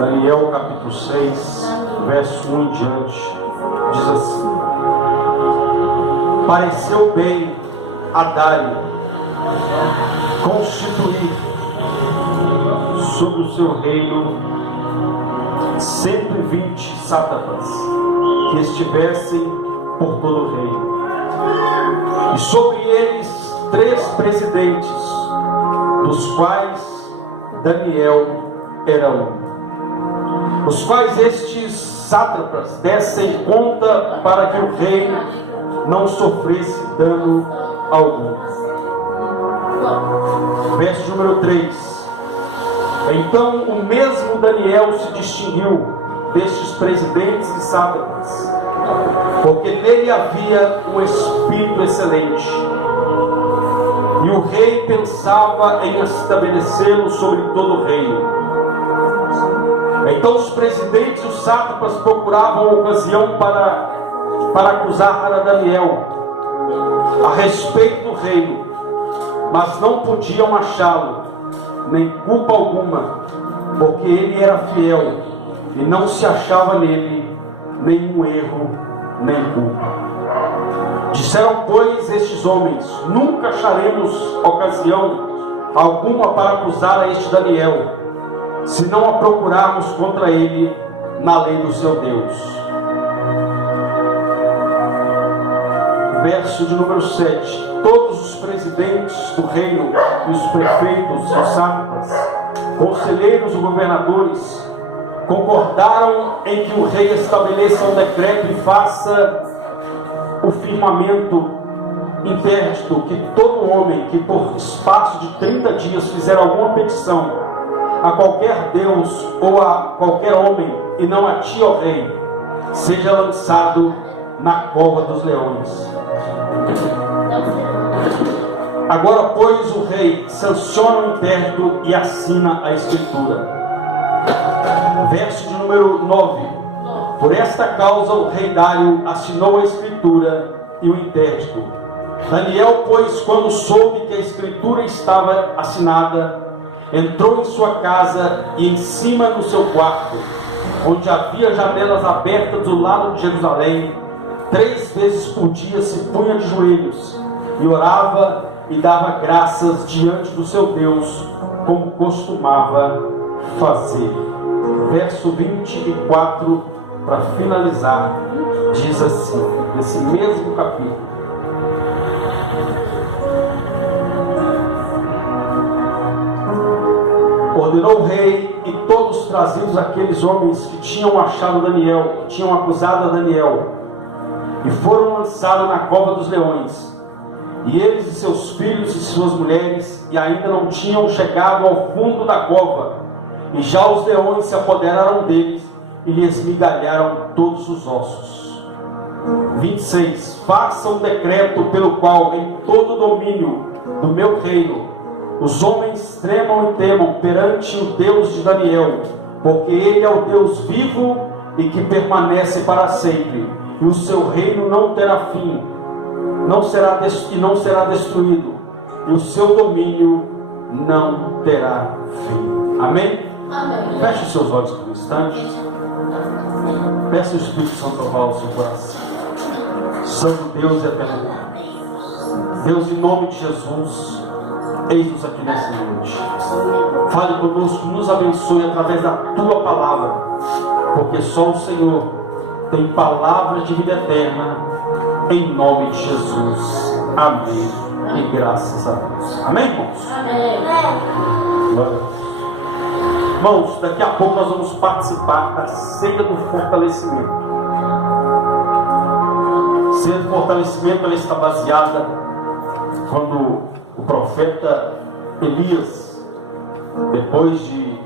Daniel capítulo 6, verso 1 em diante, diz assim: pareceu bem a Dário constituir sobre o seu reino 120 sátrapas que estivessem por todo o reino, e sobre eles 3 presidentes, dos quais Daniel era um, os quais estes sátrapas dessem conta para que o rei não sofresse dano algum. Verso número 3: então o mesmo Daniel se distinguiu destes presidentes e sátrapas, porque nele havia um espírito excelente, e o rei pensava em estabelecê-lo sobre todo o reino. Então os presidentes e os sátrapas procuravam ocasião para acusar a Daniel a respeito do reino, mas não podiam achá-lo, nem culpa alguma, porque ele era fiel, e não se achava nele nenhum erro, nem culpa. Disseram, pois, estes homens: nunca acharemos ocasião alguma para acusar a este Daniel, se não a procurarmos contra ele na lei do seu Deus. Verso de número 7: todos os presidentes do reino, e os prefeitos, os sátrapas, conselheiros e governadores concordaram em que o rei estabeleça um decreto e faça o firmamento interdito, que todo homem que por espaço de 30 dias fizer alguma petição a qualquer Deus ou a qualquer homem, e não a ti, ó rei, seja lançado na cova dos leões. Agora, pois, o rei sanciona o interdito e assina a escritura. Verso de número 9: por esta causa o rei Dário assinou a escritura e o interdito. Daniel, pois, quando soube que a escritura estava assinada, entrou em sua casa e em cima no seu quarto, onde havia janelas abertas do lado de Jerusalém, 3 vezes por dia se punha de joelhos e orava e dava graças diante do seu Deus, como costumava fazer. Verso 24, para finalizar, diz assim, nesse mesmo capítulo: ordenou o rei, e todos trazidos aqueles homens que tinham achado Daniel, que tinham acusado a Daniel, e foram lançados na cova dos leões. E eles e seus filhos e suas mulheres, e ainda não tinham chegado ao fundo da cova, e já os leões se apoderaram deles e lhes migalharam todos os ossos. 26: faça um decreto pelo qual em todo o domínio do meu reino os homens tremam e temam perante o Deus de Daniel, porque ele é o Deus vivo e que permanece para sempre, e o seu reino não terá fim, não será destruído, e o seu domínio não terá fim. Amém? Amém. Feche os seus olhos por um instante. Peça o Espírito Santo a falar o seu coração. Santo Deus e eterno Deus, em nome de Jesus, eis-nos aqui nessa noite. Fale conosco, nos abençoe através da tua palavra, porque só o Senhor tem palavra de vida eterna, em nome de Jesus. Amém. E graças a Deus. Amém, irmãos? Amém. Glória a Deus. Irmãos, daqui a pouco nós vamos participar da ceia do fortalecimento. A ceia do fortalecimento, ela está baseada quando o profeta Elias, depois de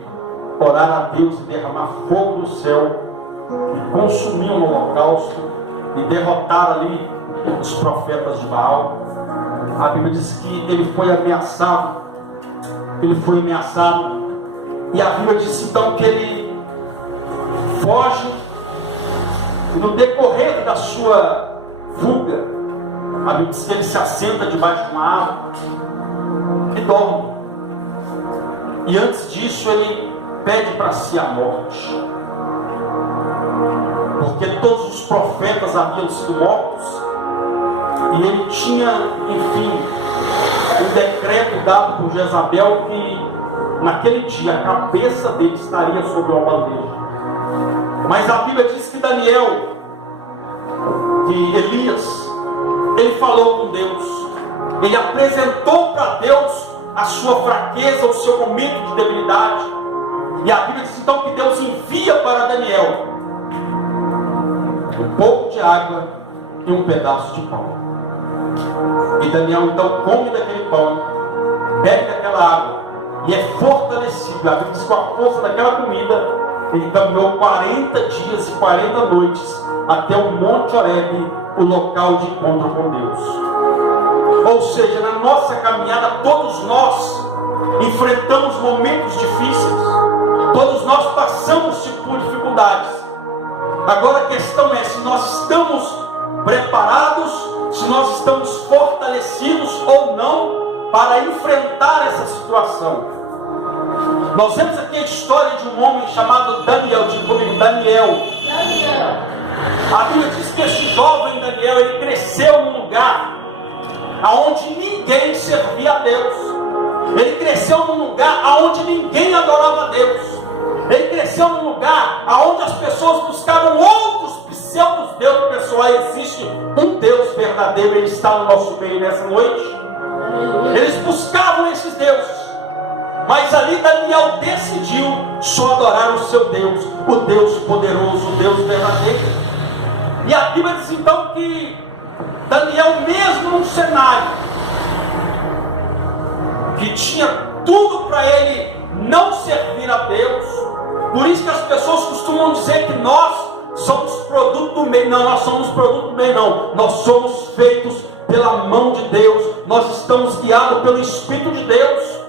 orar a Deus e derramar fogo do céu, e consumir um holocausto e derrotar ali os profetas de Baal, a Bíblia diz que ele foi ameaçado, e a Bíblia diz então que ele foge, e no decorrer da sua fuga, a Bíblia diz que ele se assenta debaixo de uma árvore e dorme. E antes disso ele pede para si a morte. Porque todos os profetas haviam sido mortos, e ele tinha, enfim, um decreto dado por Jezabel que naquele dia a cabeça dele estaria sobre uma bandeja. Mas a Bíblia diz que Daniel, que Elias, ele falou com Deus, ele apresentou para Deus a sua fraqueza, o seu momento de debilidade. E a Bíblia diz então que Deus envia para Daniel um pouco de água e um pedaço de pão. E Daniel então come daquele pão, bebe daquela água e é fortalecido. A Bíblia diz que com a força daquela comida ele caminhou 40 dias e 40 noites até o Monte Horebe, o local de encontro com Deus. Ou seja, na nossa caminhada todos nós enfrentamos momentos difíceis, todos nós passamos por dificuldades. Agora a questão é se nós estamos preparados, se nós estamos fortalecidos ou não para enfrentar essa situação. Nós vemos aqui a história de um homem chamado Daniel. Diga comigo, Daniel. A Bíblia diz que esse jovem Daniel, ele cresceu num lugar onde ninguém servia a Deus. Ele cresceu num lugar onde ninguém adorava a Deus. Ele cresceu num lugar onde as pessoas buscavam outros pseudo-deuses. Pessoal, existe um Deus verdadeiro, ele está no nosso meio nessa noite. Eles buscavam esses deuses, mas ali Daniel decidiu só adorar o seu Deus, o Deus poderoso, o Deus verdadeiro. E a Bíblia diz então que Daniel, mesmo num cenário que tinha tudo para ele não servir a Deus, por isso que as pessoas costumam dizer que nós somos produto do meio. Não, nós somos produto do meio não, nós somos feitos pela mão de Deus, nós estamos guiados pelo Espírito de Deus.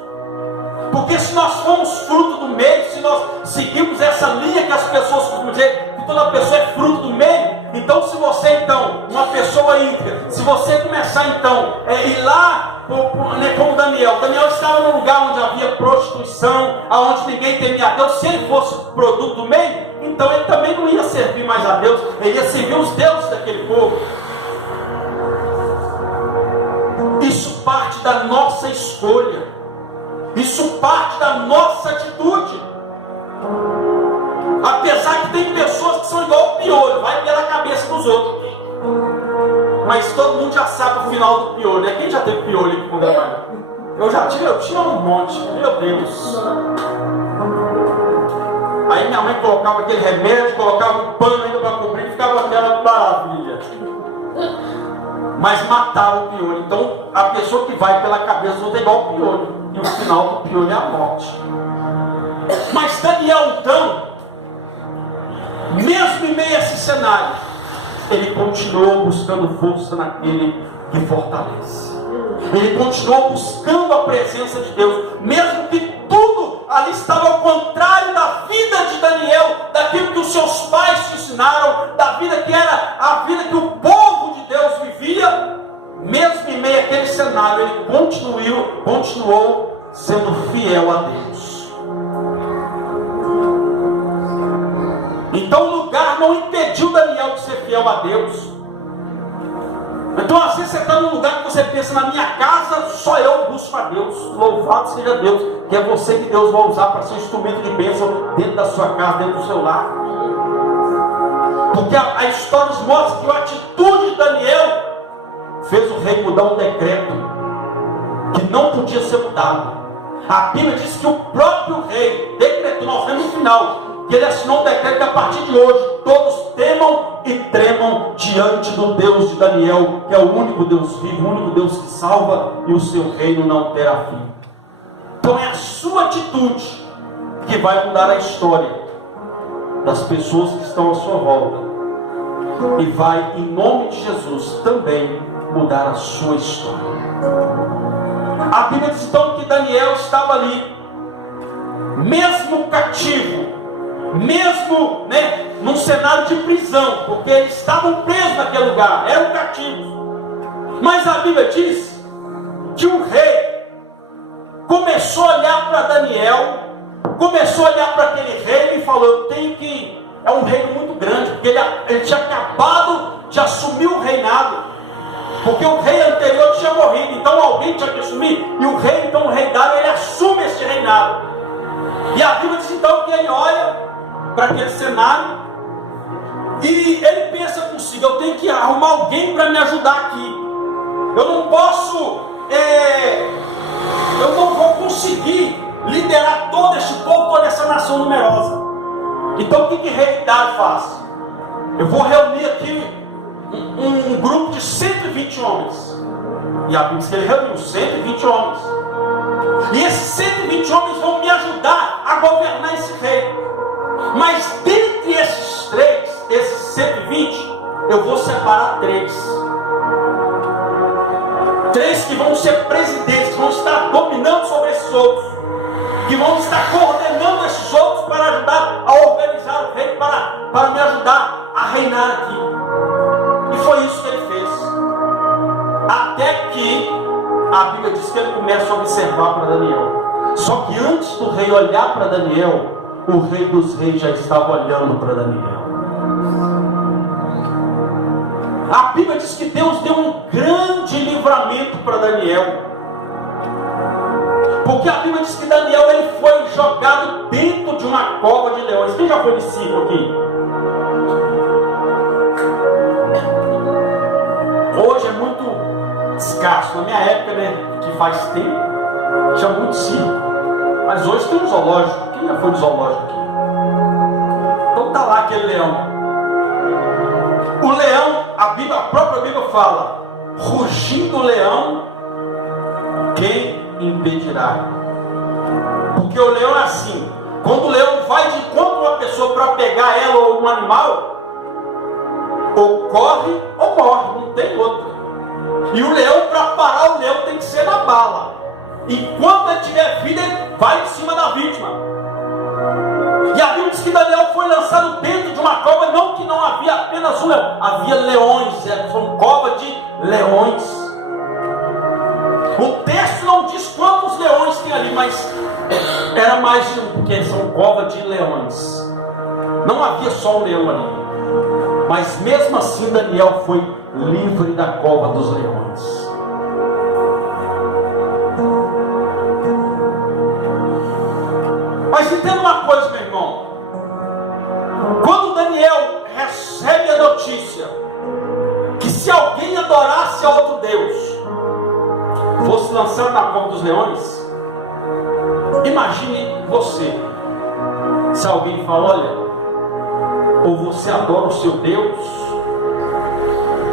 Porque se nós formos fruto do meio, se nós seguimos essa linha que as pessoas costumam dizer que toda pessoa é fruto do meio, então se você então, uma pessoa íntegra, se você começar então ir lá, como Daniel estava num lugar onde havia prostituição, onde ninguém temia a Deus, se ele fosse produto do meio, então ele também não ia servir mais a Deus, ele ia servir os deuses daquele povo. Isso parte da nossa escolha, isso parte da nossa atitude. Apesar que tem pessoas que são igual o piolho, vai pela cabeça dos outros, mas todo mundo já sabe o final do piolho, né? Quem já teve piolho aqui quando era mais? Eu já tive, eu tinha um monte, meu Deus. Aí minha mãe colocava aquele remédio, colocava um pano ainda para cobrir e ficava aquela maravilha. Mas matava o piolho. Então a pessoa que vai pela cabeça do outro é igual o piolho, e o final do piolho é a morte. Mas Daniel então, mesmo em meio a esse cenário, ele continuou buscando força naquele que fortalece. Ele continuou buscando a presença de Deus, mesmo que tudo ali estava ao contrário da vida de Daniel, daquilo que os seus pais te ensinaram, da vida que era a vida que o povo de Deus vivia. Mesmo em meio àquele cenário, ele continuou sendo fiel a Deus. Então o lugar não impediu Daniel de ser fiel a Deus. Então às vezes você está num lugar que você pensa, na minha casa só eu busco a Deus. Louvado seja Deus, que é você que Deus vai usar para ser um instrumento de bênção dentro da sua casa, dentro do seu lar. Porque a história nos mostra que a atitude de Daniel fez o rei mudar um decreto que não podia ser mudado. A Bíblia diz que o próprio rei decretou, nós vemos no final, que ele assinou um decreto que a partir de hoje todos temam e tremam diante do Deus de Daniel, que é o único Deus vivo, o único Deus que salva, e o seu reino não terá fim. Então é a sua atitude que vai mudar a história das pessoas que estão à sua volta, e vai, em nome de Jesus, também mudar a sua história. A Bíblia diz então que Daniel estava ali, mesmo cativo, mesmo num cenário de prisão, porque eles estavam presos naquele lugar, eram cativos. Mas a Bíblia diz que o rei começou a olhar para Daniel começou a olhar para aquele rei e falou: eu tenho que... É um reino muito grande, porque ele tinha acabado de assumir o reinado, porque o rei anterior tinha morrido, então alguém tinha que assumir, e o rei, então o rei Dário, ele assume esse reinado. E a Bíblia diz então que ele olha para aquele cenário e ele pensa consigo: eu tenho que arrumar alguém para me ajudar aqui. Eu não posso, eu não vou conseguir liderar todo este povo, toda essa nação numerosa. Então o que rei Dário faz? Eu vou reunir aqui um grupo de 120 homens. E a Bíblia diz que ele reuniu 120 homens. E esses 120 homens vão me ajudar a governar esse rei. Mas dentre esses 120, eu vou separar 3 que vão ser presidentes, que vão estar dominando sobre esses outros, que vão estar coordenando esses outros para ajudar a organizar o reino, para me ajudar a reinar aqui. E foi isso que ele fez. Até que a Bíblia diz que ele começa a observar para Daniel. Só que antes do rei olhar para Daniel, o rei dos reis já estava olhando para Daniel. A Bíblia diz que Deus deu um grande livramento para Daniel, porque a Bíblia diz que Daniel ele foi jogado dentro de uma cova de leões. Quem já foi de circo aqui? Hoje é muito escasso. Na minha época, né, que faz tempo, tinha muito circo. Mas hoje tem um zoológico. Quem já foi de zoológico aqui? Então tá lá aquele leão. O leão, a própria Bíblia fala: rugindo o leão, quem impedirá? Porque o leão é assim: quando o leão vai de encontro a uma pessoa para pegar ela ou um animal, ou corre ou morre, não tem outro. E o leão, para parar o leão, tem que ser na bala. Enquanto ele tiver vida, ele vai em cima da vítima. E a Bíblia diz que Daniel foi lançado dentro de uma cova, não que não havia apenas um leão, havia leões, são cova de leões. O texto não diz quantos leões tem ali, mas era mais de um, porque são cova de leões. Não havia só um leão ali. Mas mesmo assim Daniel foi livre da cova dos leões. Mas entenda uma coisa, meu irmão. Quando Daniel recebe a notícia que se alguém adorasse a outro Deus fosse lançado na cova dos leões, imagine você, se alguém fala: olha, ou você adora o seu Deus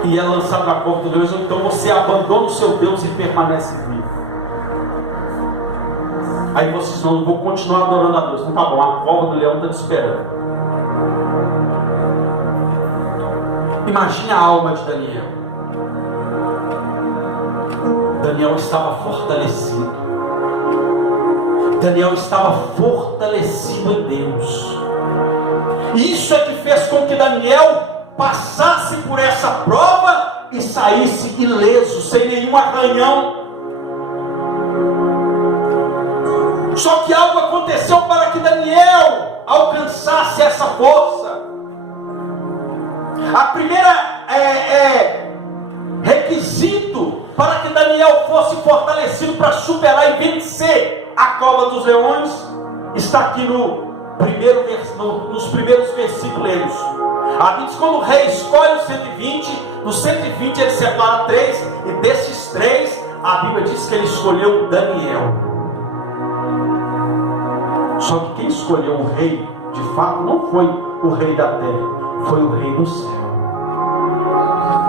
e é lançado na cova dos leões, ou então você abandona o seu Deus e permanece vivo. Aí vocês não vão continuar adorando a Deus. Então tá bom, a cova do leão está te esperando. Imagine a alma de Daniel. Daniel estava fortalecido. Daniel estava fortalecido em Deus. Isso é que fez com que Daniel passasse por essa prova e saísse ileso, sem nenhum arranhão. Só que algo aconteceu para que Daniel alcançasse essa força. A primeira requisito para que Daniel fosse fortalecido para superar e vencer a cova dos leões está aqui nos primeiros versículos. A Bíblia diz que quando o rei escolhe os 120, dos 120 ele separa 3, e desses 3 a Bíblia diz que ele escolheu Daniel. Só que quem escolheu o rei, de fato, não foi o rei da terra, foi o rei do céu.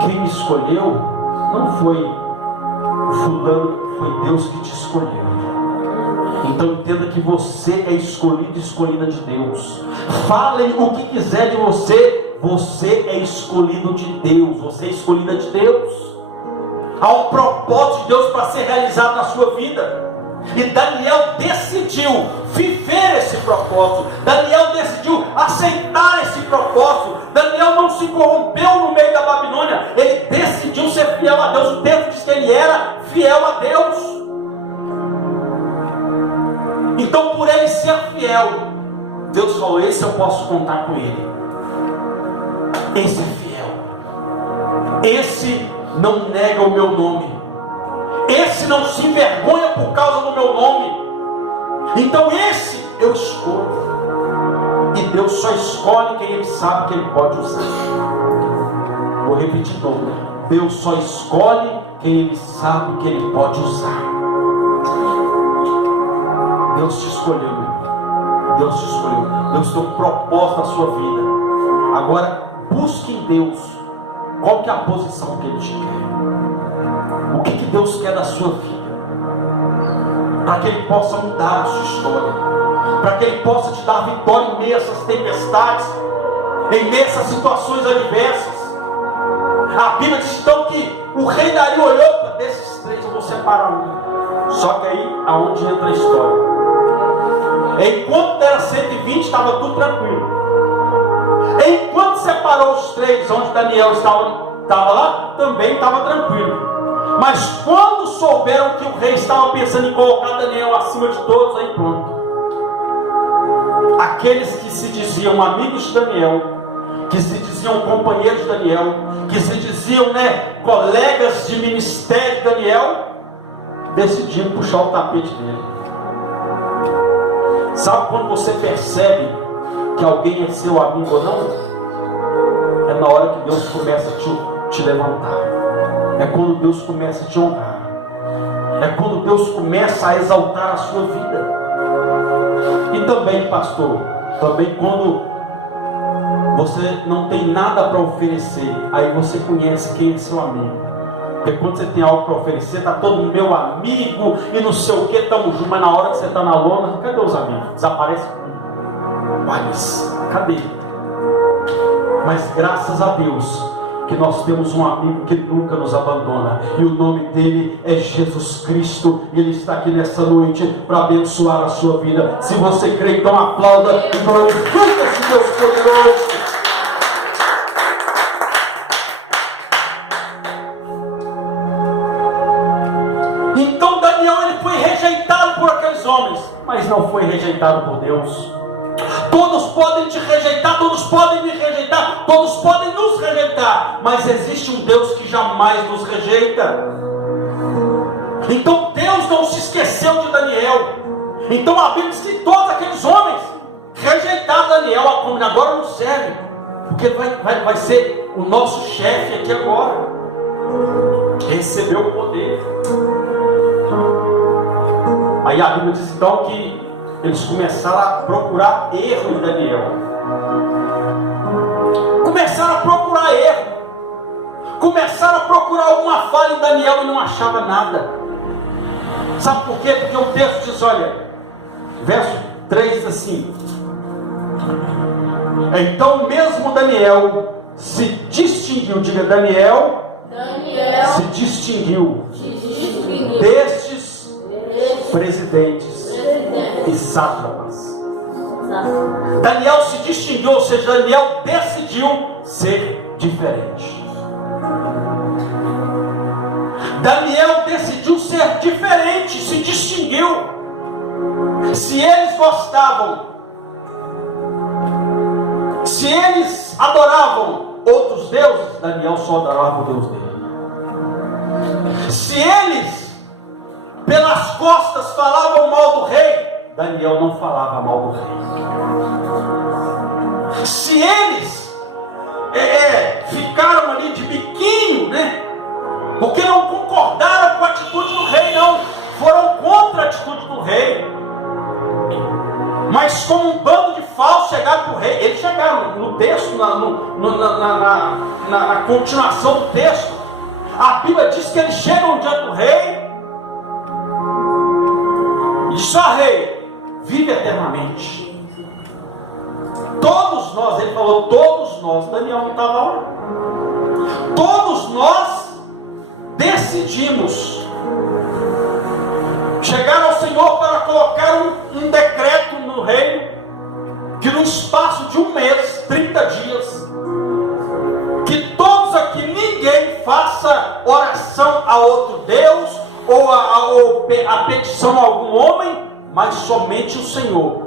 Quem escolheu não foi fulano, foi Deus que te escolheu. Então entenda que você é escolhido e escolhida de Deus. Falem o que quiser de você, você é escolhido de Deus, você é escolhida de Deus. Há um propósito de Deus para ser realizado na sua vida. E Daniel decidiu viver esse propósito. Daniel decidiu aceitar esse propósito. Daniel não se corrompeu no meio da Babilônia. Ele decidiu ser fiel a Deus. O texto diz que ele era fiel a Deus. Então por por ele ser fiel, Deus falou: esse eu posso contar com ele. Esse é fiel. Esse não nega o meu nome. Esse não se envergonha por causa do meu nome. Então esse eu escolho. E Deus só escolhe quem Ele sabe que Ele pode usar. Vou repetir de novo. Deus só escolhe quem Ele sabe que Ele pode usar. Deus te escolheu, meu. Deus te escolheu. Deus tem um propósito na sua vida. Agora, busque em Deus qual que é a posição que Ele te quer. O que Deus quer da sua vida, para que Ele possa mudar a sua história, para que Ele possa te dar vitória em meio a essas tempestades, em meio a essas situações adversas. A Bíblia diz então que o rei Dario olhou: para desses três eu vou separar um. Só que aí aonde entra a história? Enquanto era 120 estava tudo tranquilo. Enquanto separou os três, onde Daniel estava lá, também estava tranquilo. Mas quando souberam que o rei estava pensando em colocar Daniel acima de todos, aí pronto. Aqueles que se diziam amigos de Daniel, que se diziam companheiros de Daniel, que se diziam, colegas de ministério de Daniel, decidiram puxar o tapete dele. Sabe quando você percebe que alguém é seu amigo ou não? É na hora que Deus começa a te levantar. É quando Deus começa a te honrar. É quando Deus começa a exaltar a sua vida. E também, pastor, também quando você não tem nada para oferecer, aí você conhece quem é seu amigo. Porque quando você tem algo para oferecer, está todo mundo meu amigo e não sei o que, estamos juntos, mas na hora que você está na lona, cadê os amigos? Desaparece. Mas cadê? Mas graças a Deus que nós temos um amigo que nunca nos abandona, e o nome dele é Jesus Cristo, e ele está aqui nessa noite para abençoar a sua vida. Se você crê, então aplauda e glorifique esse Deus poderoso. Então Daniel, ele foi rejeitado por aqueles homens, mas não foi rejeitado por Deus. Todos podem te rejeitar, todos podem me rejeitar, todos podem nos rejeitar, mas existe um Deus que jamais nos rejeita. Então Deus não se esqueceu de Daniel. Então a Bíblia diz que todos aqueles homens rejeitaram Daniel. Agora não serve, porque vai ser o nosso chefe aqui agora. Recebeu o poder. Aí a Bíblia diz então que eles começaram a procurar erro em Daniel. Começaram a procurar erro. Começaram a procurar alguma falha em Daniel e não achava nada. Sabe por quê? Porque o texto diz, olha, verso 3 diz assim: então mesmo Daniel se distinguiu, diga Daniel se distinguiu destes presidentes e sátrapas. Daniel se distinguiu, ou seja, Daniel decidiu ser diferente. Daniel decidiu ser diferente, se distinguiu. Se eles gostavam, se eles adoravam outros deuses, Daniel só adorava o Deus dele. Se eles pelas costas falavam mal do rei, Daniel não falava mal do rei. Se eles ficaram ali de biquinho, porque não concordaram com a atitude do rei, não, foram contra a atitude do rei, mas como um bando de falsos chegaram para o rei. Eles chegaram no texto, na continuação do texto, a Bíblia diz que eles chegam diante do rei e diz: ó rei, vive eternamente. Todos nós, ele falou, todos nós, Daniel não estava lá, todos nós decidimos chegar ao Senhor para colocar um decreto no reino, que no espaço de um mês, 30 dias, que todos aqui, ninguém faça oração a outro Deus, ou a petição a algum homem, mas somente o Senhor.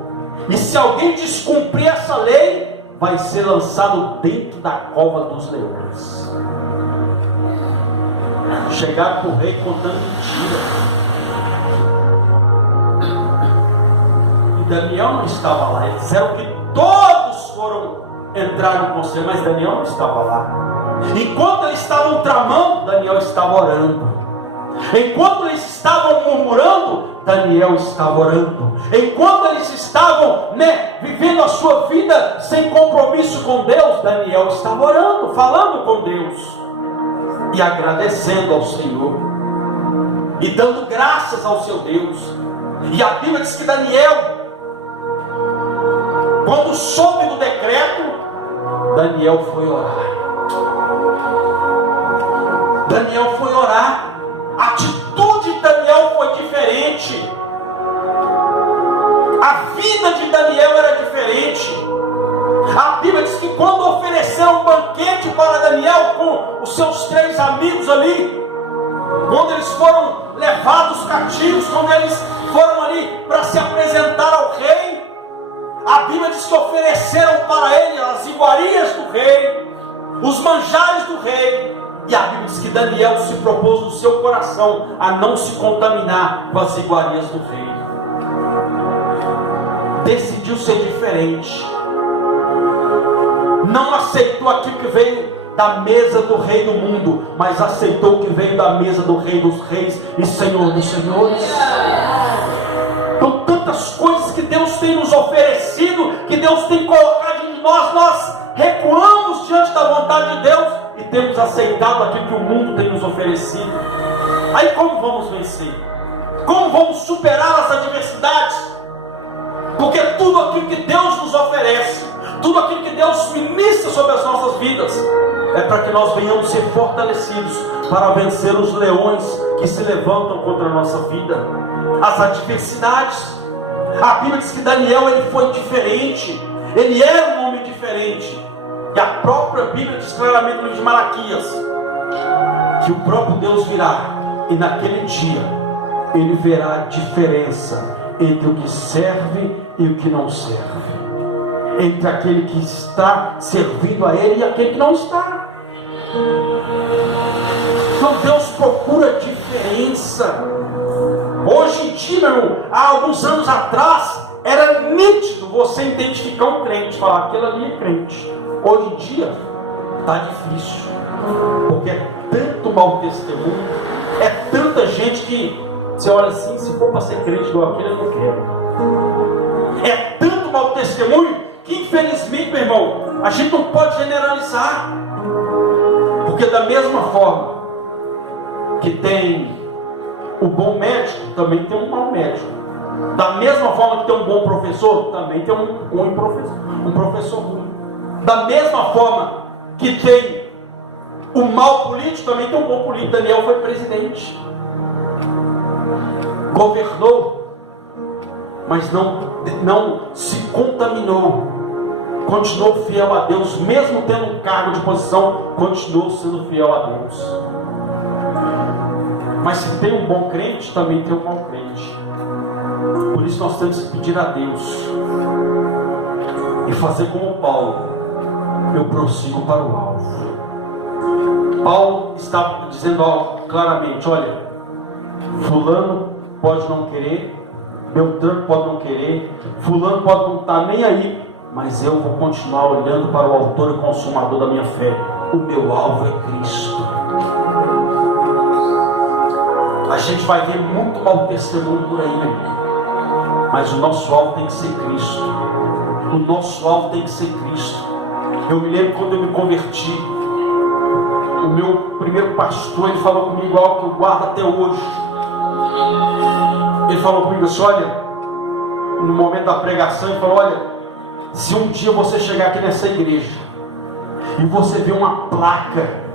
E se alguém descumprir essa lei, vai ser lançado dentro da cova dos leões. Chegaram para o rei contando mentira. E Daniel não estava lá. Eles disseram que todos entraram no conselho, mas Daniel não estava lá. Enquanto eles estavam tramando, Daniel estava orando. Enquanto eles estavam murmurando, Daniel estava orando. Enquanto eles estavam vivendo a sua vida sem compromisso com Deus, Daniel estava orando, falando com Deus e agradecendo ao Senhor e dando graças ao seu Deus. E a Bíblia diz que Daniel, quando soube do decreto, Daniel foi orar. Daniel foi orar. A atitude de Daniel foi diferente. A vida de Daniel era diferente. A Bíblia diz que quando ofereceram um banquete para Daniel com os seus 3 amigos ali, quando eles foram levados cativos, quando eles foram ali para se apresentar ao rei, a Bíblia diz que ofereceram para ele as iguarias do rei, os manjares do rei. E a Bíblia diz que Daniel se propôs no seu coração a não se contaminar com as iguarias do rei. Decidiu ser diferente. Não aceitou aquilo que veio da mesa do rei do mundo, mas aceitou o que veio da mesa do rei dos reis e Senhor dos senhores. Então, tantas coisas que Deus tem nos oferecido, que Deus tem colocado em nós recuamos diante da vontade de Deus e temos aceitado aquilo que o mundo tem nos oferecido. Aí como vamos vencer? Como vamos superar as adversidades? Porque tudo aquilo que Deus nos oferece, tudo aquilo que Deus ministra sobre as nossas vidas, é para que nós venhamos ser fortalecidos para vencer os leões que se levantam contra a nossa vida, as adversidades. A Bíblia diz que Daniel ele foi diferente, ele era um homem diferente. E a própria Bíblia diz claramente no livro de Malaquias que o próprio Deus virá e naquele dia ele verá a diferença entre o que serve e o que não serve, entre aquele que está servindo a ele e aquele que não está. Então Deus procura diferença. Hoje em dia, meu irmão, há alguns anos atrás era nítido você identificar um crente, falar aquele ali é crente. Hoje em dia está difícil, porque é tanto mau testemunho, é tanta gente que você olha assim, se for para ser crente igual aquele, eu não quero. É tanto mau testemunho que infelizmente, meu irmão, a gente não pode generalizar, porque da mesma forma que tem o bom médico, também tem um mau médico. Da mesma forma que tem um bom professor, também tem um professor ruim. Da mesma forma que tem o mau político, também tem um bom político. Daniel foi presidente, governou, mas não se contaminou, continuou fiel a Deus, mesmo tendo um cargo de posição, continuou sendo fiel a Deus. Mas se tem um bom crente, também tem um mau crente. Por isso nós temos que pedir a Deus e fazer como Paulo: eu prossigo para o alvo. Paulo estava dizendo algo claramente: olha, fulano pode não querer, Beltrano pode não querer, fulano pode não estar nem aí, mas eu vou continuar olhando para o autor e consumador da minha fé. O meu alvo é Cristo. A gente vai ver muito mau testemunho por aí, né? Mas o nosso alvo tem que ser Cristo. O nosso alvo tem que ser Cristo. Eu me lembro quando eu me converti, o meu primeiro pastor, ele falou comigo algo que eu guardo até hoje. Ele falou comigo assim: olha, no momento da pregação, ele falou: olha, se um dia você chegar aqui nessa igreja e você ver uma placa,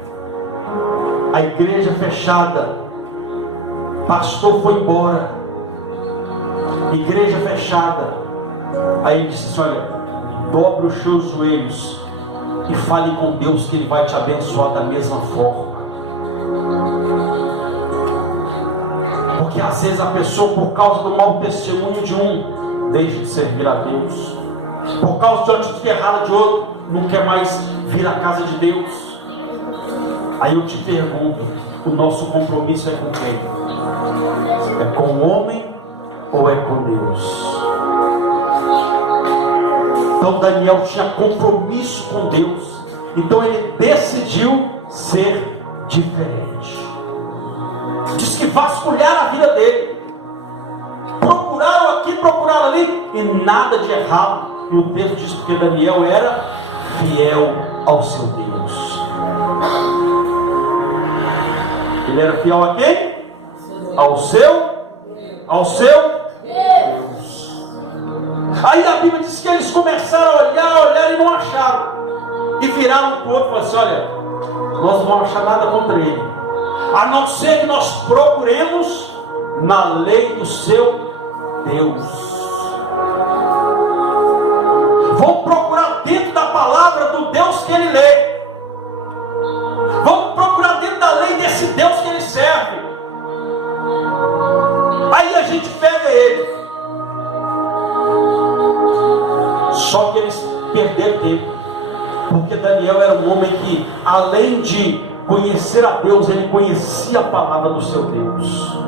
a igreja fechada, pastor foi embora, igreja fechada, aí ele disse assim: olha, dobre os seus joelhos e fale com Deus que Ele vai te abençoar da mesma forma. Porque às vezes a pessoa, por causa do mau testemunho de um, deixa de servir a Deus. Por causa de uma atitude errada de outro, não quer mais vir à casa de Deus. Aí eu te pergunto, o nosso compromisso é com quem? É com o homem ou é com Deus? Então Daniel tinha compromisso com Deus. Então ele decidiu ser diferente. Diz que vasculharam a vida dele, procuraram aqui, procuraram ali, e nada de errado. E o texto diz que Daniel era fiel ao seu Deus. Ele era fiel a quem? Ao seu Deus. Aí a Bíblia diz que eles começaram a olhar e não acharam. E viraram para o outro e falaram assim: olha, nós não vamos achar nada contra ele, a não ser que nós procuremos na lei do seu Deus. Vamos procurar dentro da palavra do Deus que ele lê. Vamos procurar dentro da lei desse Deus que ele serve. Aí a gente pega ele. Só que eles perderam tempo. Porque Daniel era um homem que, além de conhecer a Deus, ele conhecia a palavra do seu Deus.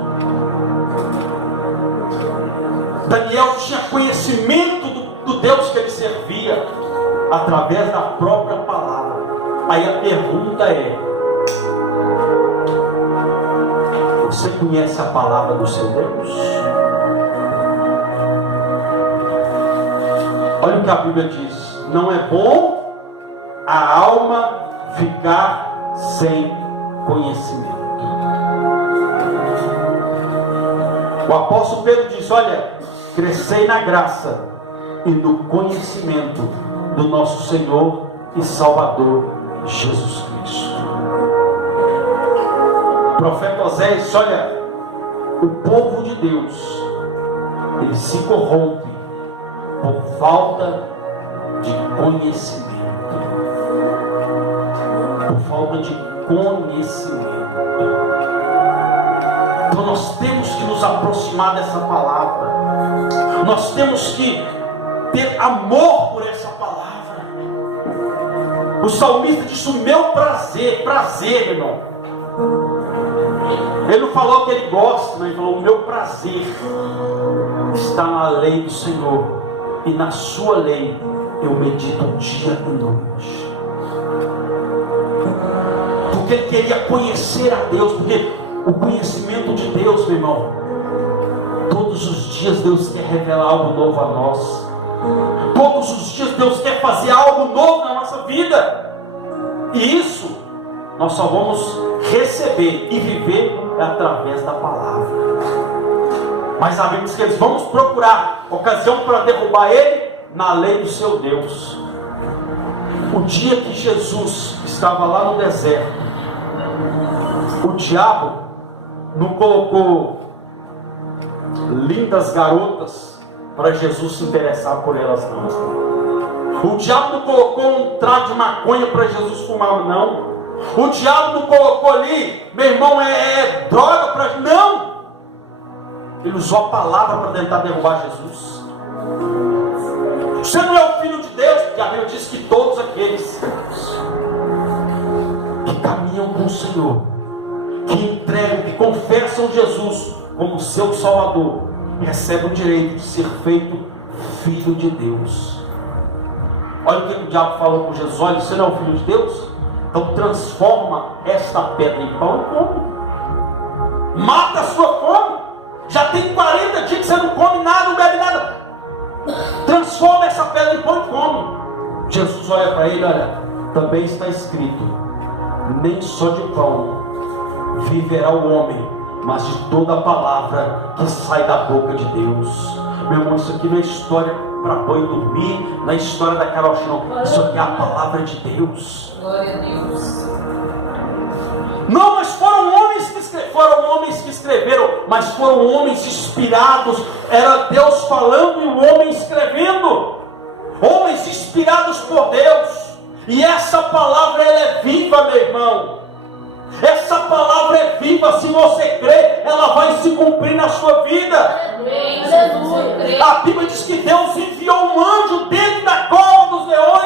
Daniel tinha conhecimento do Deus que ele servia, através da própria palavra. Aí a pergunta é: você conhece a palavra do seu Deus? Olha o que a Bíblia diz: não é bom a alma ficar sem conhecimento. O apóstolo Pedro diz: olha, crescei na graça e no conhecimento do nosso Senhor e Salvador Jesus Cristo. O profeta Oséias disse: olha, o povo de Deus, ele se corrompe por falta de conhecimento. Por falta de conhecimento. Então nós temos que nos aproximar dessa palavra. Nós temos que ter amor por essa palavra. O salmista disse: o meu prazer, irmão. Ele não falou que ele gosta, mas ele falou: o meu prazer está na lei do Senhor, e na sua lei eu medito dia e noite. Porque ele queria conhecer a Deus, porque o conhecimento de Deus, meu irmão, todos os dias Deus quer revelar algo novo a nós. Todos os dias Deus quer fazer algo novo na nossa vida. E isso nós só vamos receber e viver através da palavra. Mas a Bíblia diz que eles vamos procurar ocasião para derrubar ele na lei do seu Deus. O dia que Jesus estava lá no deserto, o diabo não colocou lindas garotas para Jesus se interessar por elas, não. O diabo não colocou um trago de maconha para Jesus fumar, não. O diabo não colocou ali, meu irmão, é droga para... Não! Ele usou a palavra para tentar derrubar Jesus. Você não é o Filho de Deus, porque a Bíblia diz que todos aqueles que caminham com o Senhor, que entregam, que confessam Jesus como seu Salvador, recebem o direito de ser feito Filho de Deus. Olha o que o diabo falou com Jesus: olha, você não é o Filho de Deus? Então transforma esta pedra em pão e come. Mata a sua fome. Já tem 40 dias que você não come nada, não bebe nada. Transforma essa pedra em pão e come. Jesus olha para ele: olha, também está escrito: nem só de pão viverá o homem, mas de toda a palavra que sai da boca de Deus. Meu irmão, isso aqui não é história para boi dormir, não é história da Carol, não. Isso aqui é a palavra de Deus. Glória a Deus. Não, mas foram homens que escreveram, mas foram homens inspirados. Era Deus falando e o homem escrevendo. Homens inspirados por Deus. E essa palavra, ela é viva, meu irmão. Essa palavra é viva. Se você crê, ela vai se cumprir na sua vida. A Bíblia diz que Deus enviou um anjo dentro da cova dos leões